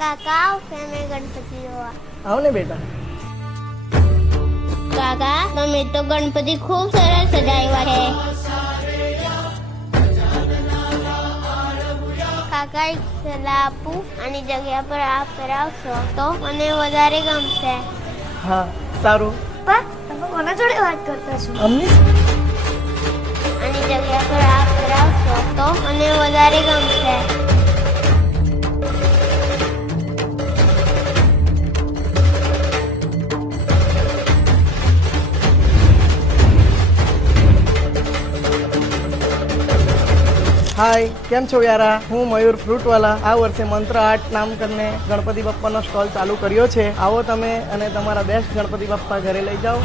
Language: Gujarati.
કાકા આવશે ને ગણપતિ જોવા. આવ ને બેટા. કાકા તમે તો ગણપતિ ખૂબ સરસ સજાવ્યા છે. કાકા એક સલાહ આપું, આની જગ્યા પર આપ કરાવશો તો મને વધારે ગમશે. હા સારું. તમે કોના જોડે વાત કરતા છો? અમની આની જગ્યા પર આપ કરાવશો તો મને વધારે ગમશે. હાય, કેમ છો યારા? હું મયુર ફ્રૂટવાલા. આ વર્ષે મંત્ર આર્ટ નામ કરીને ગણપતિ બાપ્પાનો સ્ટોલ ચાલુ કર્યો છે. આવો તમે અને તમારા બેસ્ટ ગણપતિ બાપ્પા ઘરે લઈ જાઓ.